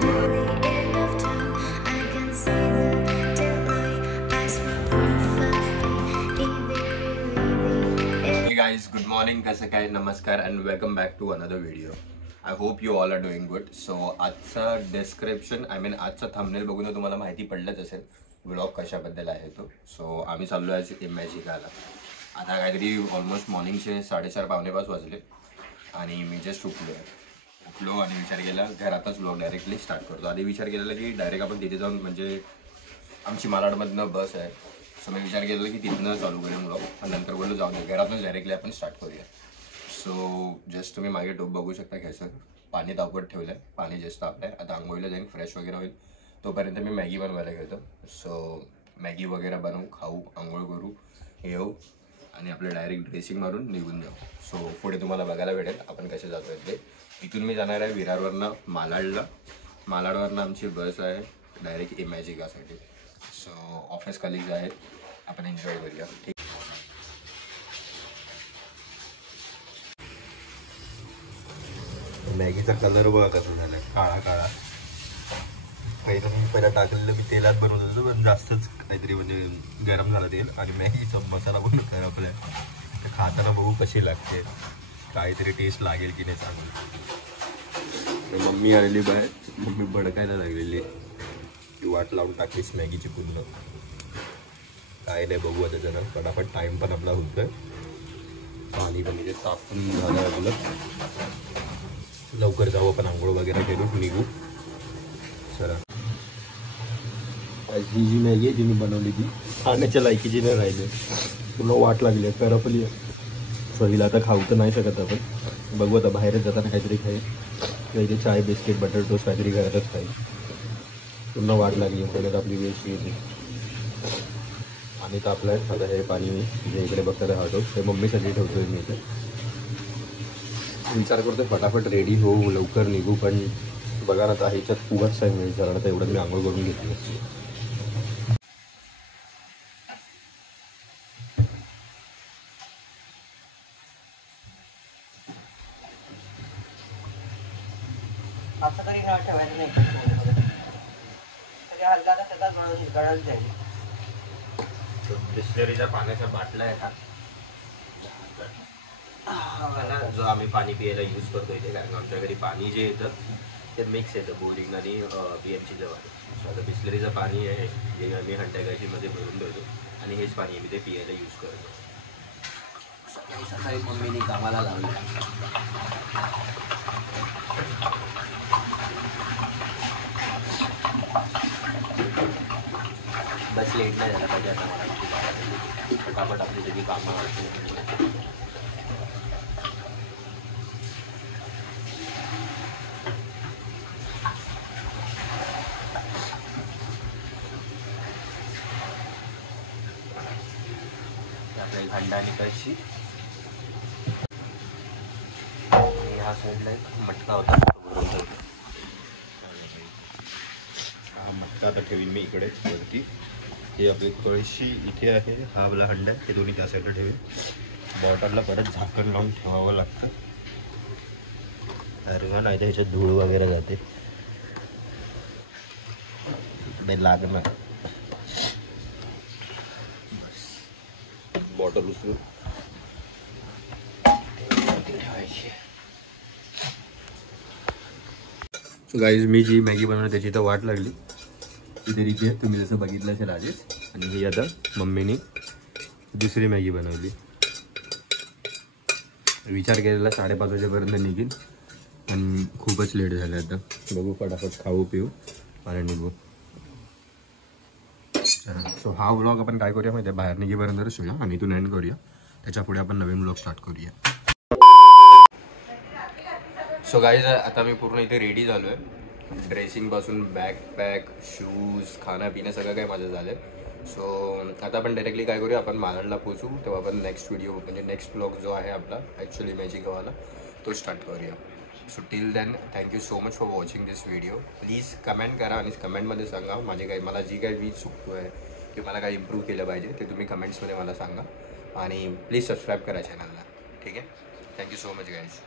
Guys, good morning, कसं काय, नमस्कार and welcome back to another video. I hope you all are doing good. So आजचा description आजचा thumbnail बघून तुम्हाला माहिती पडलंच असेल व्लॉग कशाबद्दल आहे तो. सो आम्ही चाललो आहे इमॅजिकाला. आता काहीतरी ऑलमोस्ट मॉर्निंगचे 4:30 पावणे 5 वाजले आणि मी जस्ट उठलो आणि विचार केला घरातच व्लॉग डायरेक्टली स्टार्ट करतो. आधी विचार केलेला की डायरेक्ट आपण तिथे जाऊन, म्हणजे आमची मालाडमधनं बस आहे, सो मी विचार केलेला की तिथनं चालू करेन व्लॉग आणि नंतर बोललो जाऊ दे घरातूनच डायरेक्टली आपण स्टार्ट करूया. सो जस्ट तुम्ही मागे टोप बघू शकता घ्यायचं पाणी तापवत ठेवलं आहे. पाणी जस्ट तापलं आहे. आता आंघोळीला जाईन, फ्रेश वगैरे होईल. तोपर्यंत मी मॅगी बनवायला घेतो. सो मॅगी वगैरे बनवू, खाऊ, आंघोळ करू, येऊ आणि आपलं डायरेक्ट ड्रेसिंग मारून निघून जाऊ. सो पुढे तुम्हाला बघायला भेटेल आपण कसे जातो आहे ते. इथून मी जाणार आहे विरारवरनं मालाडला. मालाडवरनं आमची बस आहे डायरेक्ट इमॅजिकासाठी. सो ऑफिस कलिग्स आहेत, आपण एन्जॉय करूया. ठीक. मॅगीचा कलर बघा कसा झाला, काळा काळा. पहिला टाकलेलं मी तेलात बनवत होतो, पण जास्तच काहीतरी म्हणजे गरम झालं तेल आणि मॅगीचा मसाला पण करपलाय. तर खाताना बघू कशी लागते, काहीतरी टेस्ट लागेल की नाही चांगलं. मम्मी आलेली बाहेर, मम्मी भडकायला लागलेली, वाट लावून टाकलीस मॅगीची पूर्ण. काय नाही बघू आता जरा फटाफट, टाईम पण आपला होतोय. पाणी पण म्हणजे तापून झालं आपलं, लवकर जाऊ आपण, आंघोळ वगैरे करू, निघू. चला. ही जी मॅगी आहे जी मी बनवली ती खाण्याच्या लायकीची नाही राहिली, पूर्ण वाट लागली आहे, करपली आहे. हिला आता खाऊ तर नाही शकत आपण, बघू आता बाहेरच जाताना काहीतरी खाईल, काहीतरी चाय बिस्किट बटर टोस्ट काहीतरी घरातच खाईल. पूर्ण वाट लागली आहे, परत आपली वेस्ट येते. आणि तापलं आहे आता हे पाणी जे इकडे बघता हा टोस्ट हे मम्मीसाठी ठेवतोय मी इथे. विचार करतोय फटाफट रेडी होऊ, लवकर निघू, पण बघा ना आता ह्याच्यात खूपच टाईम मिळेल. कारण आता एवढं मी आंघोळ करून घेतली. असं तरी न ठेवायचं नाही, तरी हलका सगळं गळत जाईल. बिस्लरीच्या पाण्याच्या बाटल्या आहेत हा, जो आम्ही पाणी पियायला यूज करतो इथे, कारण आमच्या घरी पाणी जे येतं ते मिक्स येतं बोरिंग आणि PMC जवळ. आता बिस्लरीचं पाणी आहे जे आम्ही हंड्यागाशीमध्ये भरून ठेवतो आणि हेच पाणी आम्ही ते पियायला यूज करतो. सकाळी मम्मीने कामाला लावलं. बस लेट नाही झाला पाहिजे आता मला, फटाफट आपली सगळी कामं वाटते. आपल्या भांडा आणि कळशी, ह्या साईडला एक मटका होता, हा मटका आता ठेवीन मी इकडे वरती. हे आपली कळशी इथे आहे, हा आपला हंडा हे दोन्ही त्या साईडला ठेवेल. बॉटलला परत झाकण लावून ठेवावं लागतं, अरे नाही तर ह्याच्यात धूळ वगैरे जाते, लागणार. बॉटल उचलून ठेवायची. सो गाईज मी जी मॅगी बनवली त्याची तर वाट लागली. इथे रिची आहे, तुम्ही जसं बघितलं असेल आधीच. आणि ही आता मम्मीने दुसरी मॅगी बनवली. विचार केलेला 5:30 वाजेपर्यंत निघेन, पण खूपच लेट झालं. आता बघू, फटाफट खाऊ पिऊ आणि निघू. सो हा व्लॉग आपण काय करूया माहिती आहे, बाहेर निघेपर्यंतच ठेवूया आणि इथून एंड करूया. त्याच्या पुढे आपण नवीन व्लॉग स्टार्ट करूया. सो गाईज आता मी पूर्ण इथे रेडी झालो आहे. ड्रेसिंगपासून बॅकपॅक, शूज, खाणं पिणं सगळं काही माझं झालं आहे. सो आता आपण डायरेक्टली काय करूया, आपण मालाडला पोचू तेव्हा आपण नेक्स्ट व्हिडिओ म्हणजे नेक्स्ट व्लॉग जो आहे आपला ॲक्च्युली मॅजिकवाला तो स्टार्ट करूया. So till then thank you so much for watching this video. Please comment करा आणि कमेंटमध्ये सांगा मला जी काही मी चुकतो आहे की मला काय इम्प्रूव्ह केलं पाहिजे ते तुम्ही कमेंट्समध्ये मला सांगा. आणि प्लीज सबस्क्राईब करा चॅनलला. ठीक आहे, थँक्यू सो मच गाईज.